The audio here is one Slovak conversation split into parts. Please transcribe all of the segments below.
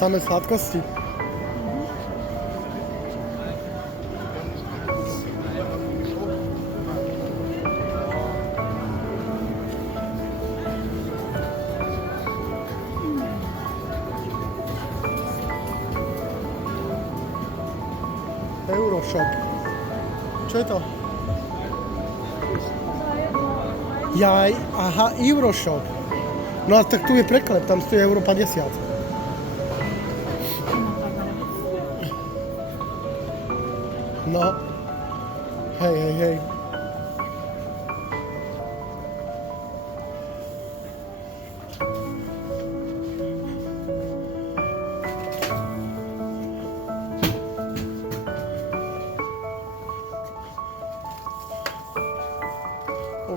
Samé sladkosti. Euroshop. Čo je to? Jaj, aha, Euroshop. No a tak tu je preklep, tam stojí euro 50. No. Hej, hej, hej.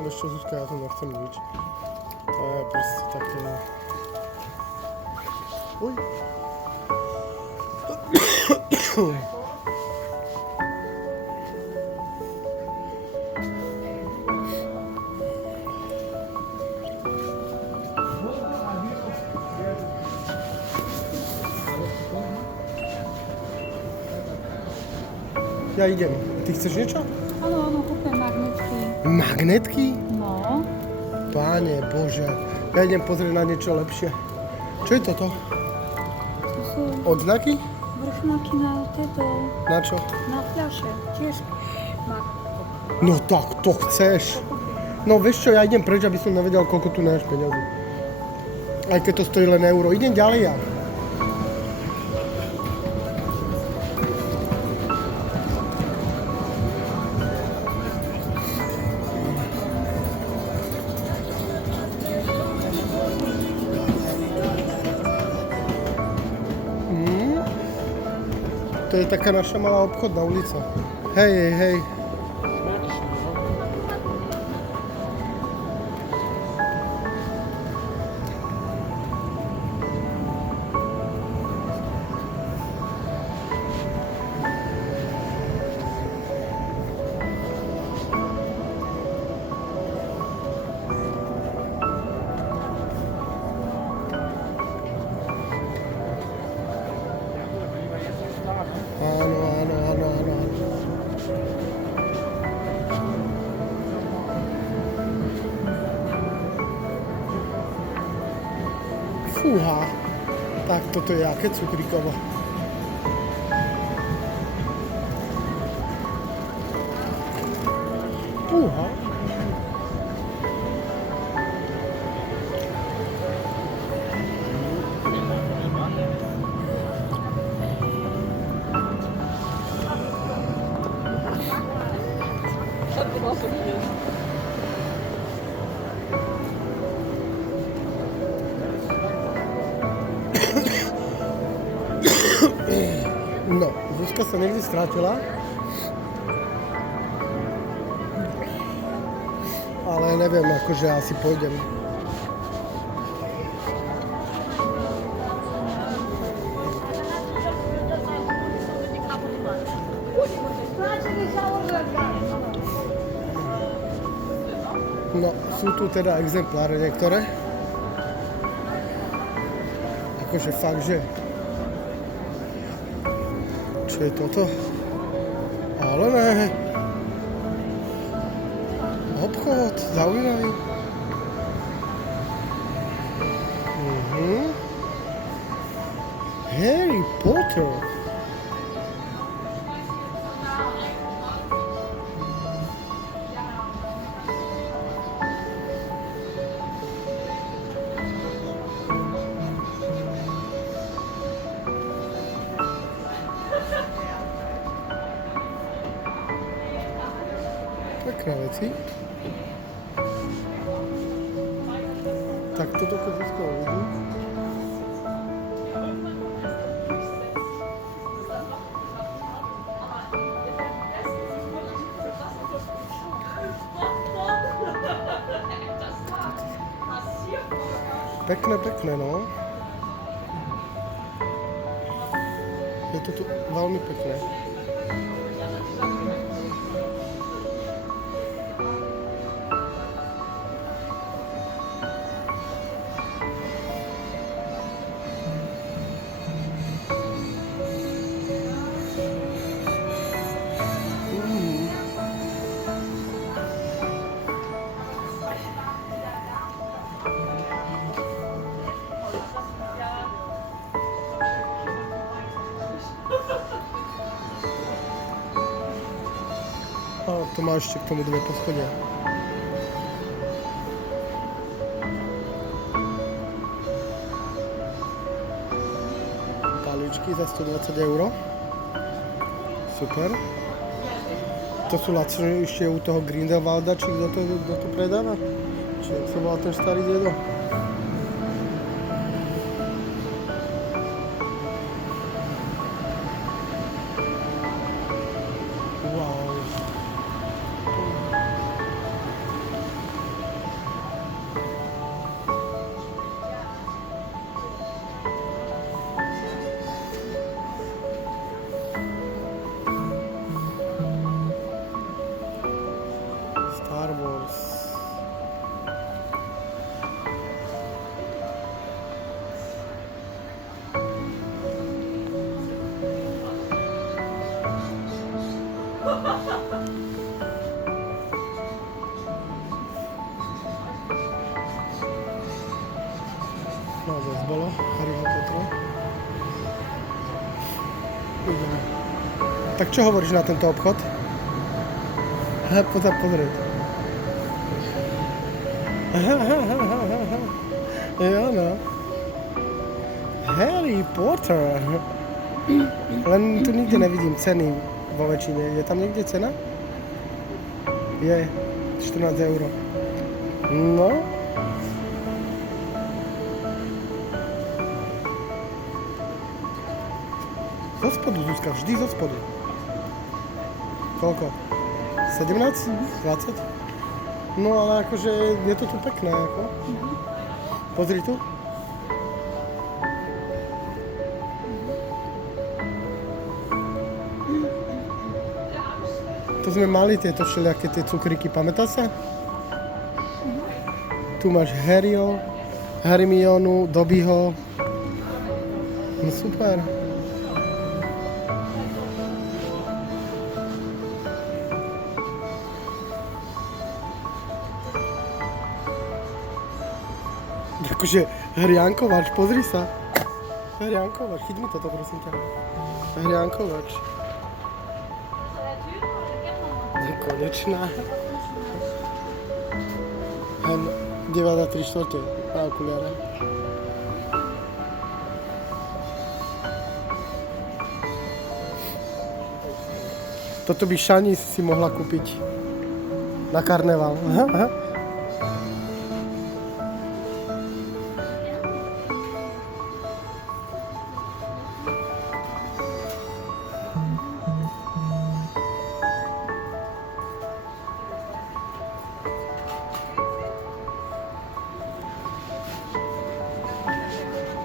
Vieš čo, Zuzka, ja tu nechcem nič. To je proste také... Uj. Ja idem. Ty chceš niečo? Áno, kúpim magnetky. Magnetky? No. Páne Bože, ja idem pozrieť na niečo lepšie. Čo je toto? To sú Odznaky? vrchnáky na tieto, Na čo? na fľaše. Tiež magnetky. No tak to chceš. No vieš čo, ja idem preč, aby som nevedel, koľko tu náš peniazy. Aj keď to stojí len euro. Idem ďalej ja. To je taká naša malá obchodná ulica. Hej, hej, hej. Áno, áno, áno, áno. Fúha. Tak toto je aké cukrikovo. Fúha. No, Zuzka sa niekde strátila. Ale neviem, akože asi pôjdem. No, sú tu teda exempláre niektoré. Akože fakt, že... Čo je toto? Ale ne. Obchod, zaujímavý. Harry Potter. Pekné veci. Tak toto keď Zuzka uvidí. Pekné, pekné, no. Je to tu veľmi pekné. má ešte k tomu 2 poschodia. Paličky za 120 €. Super. To sú lacnejšie u toho Grindelwalda, či kto to predáva? Či jak sa volá ten starý dedo? Wow. Star Wars. No, zase bolo Harryho Pottera. Ideme. Tak čo hovoríš na tento obchod? Poď sa pozrieť. Jo, no. Harry Potter. Len tu nikde nevidím ceny vo väčšine. Je tam niekde cena? Je. 14 €. No. Zo spodu, Zuzka, vždy zo spodu. Koľko? 17? 20? No ale akože je to tu pekné, ako. Pozri tu. To sme mali tieto všelijaké tie cukríky, pamätáš sa? Tu máš Harryho, Hermionu, Dobbyho. No super. Akože hriankovač, pozri sa. Hriankovač, chyť mi toto, prosím ťa. Hriankovač. Konečná. Hen 9 3/4 na okuliare. Toto by Shani si mohla kúpiť na karneval.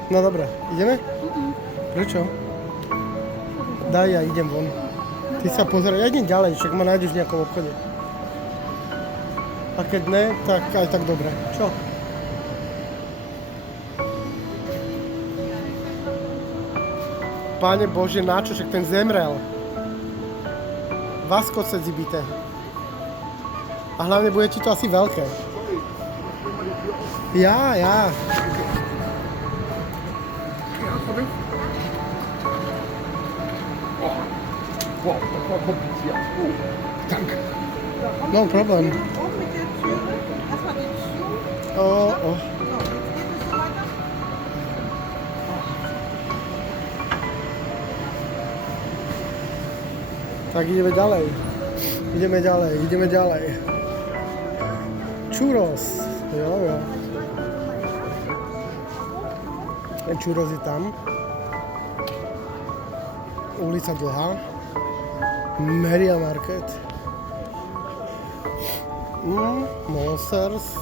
No dobre, ideme? Prečo? Daj, ja idem von. Ty sa pozeraj, ja idem ďalej, však ma nájdeš v nejakom obchode. A keď ne, tak aj tak dobre. Čo? Páne Bože, načo, však ten zemrel. Vaskoce zibité. A hlavne bude ti to asi veľké. Ja. Wow, das war kompliziert. Danke. No problem. Oben mit der Türe, erstmal den Schuh. Oh. So, jetzt geht es so weiter. Tak ideme ďalej. Churros. Jo. Ten churros je tam. Ulica dlhá. Meria Market. Monsters.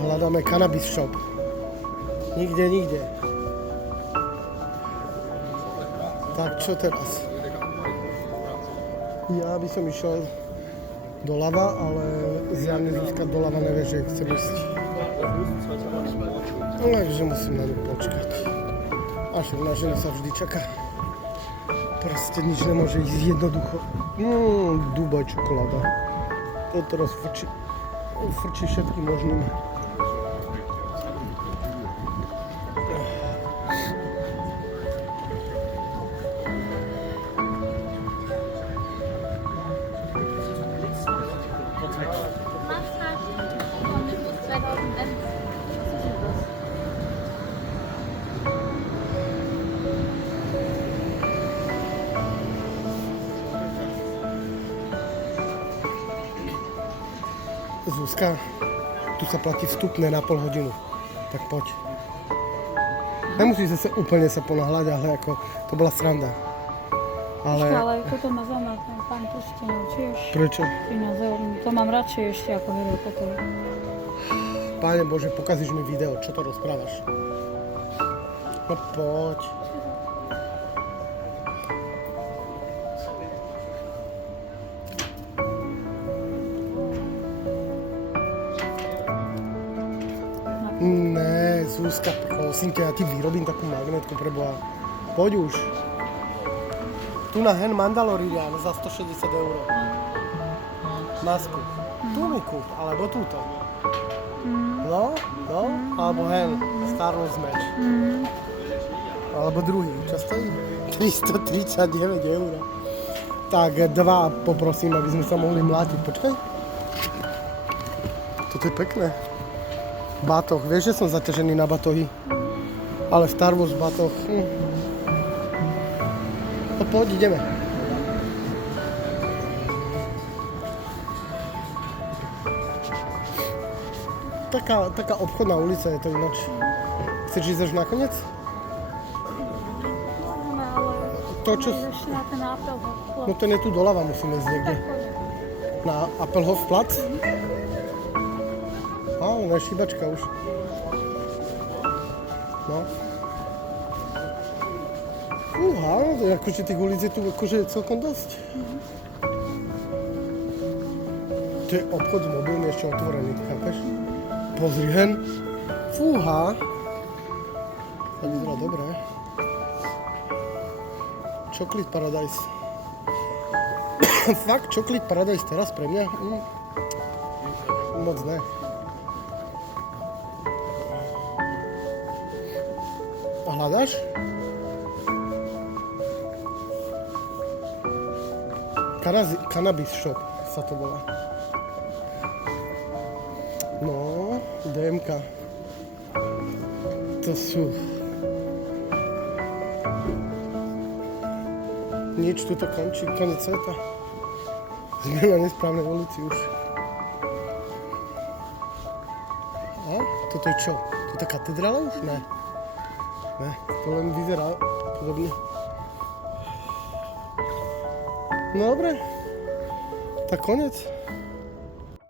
Hľadáme cannabis shop. Nikde. Tak čo teraz? Ja by som išiel doľava, ale zjavne Zuzka doľava nevie, že chcem ísť. Takže musím na ňu počkať. A však na ženu sa vždy čaká. Proste nič nemôže ísť jednoducho. Dubaj čokoláda. To teraz frčí všetkým možným. Zuzka, tu sa platí vstupné na pol hodinu. Tak poď. Nemusíš zase úplne sa ponáhľať, ale ako to bola sranda. Ešte, Ale ale toto ma zaujíma, ten pán prstenov tiež. prečo? 13 eur. To mám radšej ešte ako Harry Potter. Páne Bože, pokazíš mi video, čo to rozprávaš? No poď. Ne, Zuzka, prosím ťa, ja ti vyrobím takú magnetku pre Boha. Poď už. Tu na hen Mandalorian za 160 eur. Masku. Tu mi kúp, alebo túto. No, alebo hen, Star Wars Match. Alebo druhý, čo stojí? 339 eur. Tak, dva poprosím, aby sme sa mohli mlátiť. Počkaj. Toto je pekné. Batoh, vieš, že som zaťažený na batohy. Ale Star Wars batoh. No poď, ideme. Taká obchodná ulica je to ináč. Chceš ísť až nakoniec? Môžeme, ale To, čo... ešte na ten Applehof. No ten je tu doľava, musíme ísť niekde. Na Applehof plac? Á, no je šíbačka už. No. Fúha, akože tých ulic je tu akože celkom dosť. To je obchod s mobilmi ešte otvorený, chápeš? Pozri hen. Fúha. To vyzerá dobré. Chocolate Paradise. Fakt, Chocolate Paradise teraz pre mňa? Moc ne. A hľadáš? Cannabis Shop sa to volá. No, DMK. To sú... Nič, tu to končí, konec sveta. Sme na nesprávnej ulici už. A? Toto je čo? To je tá katedrála už? Ne. Ne, to len vyzerá podobne. No dobre, tak konec.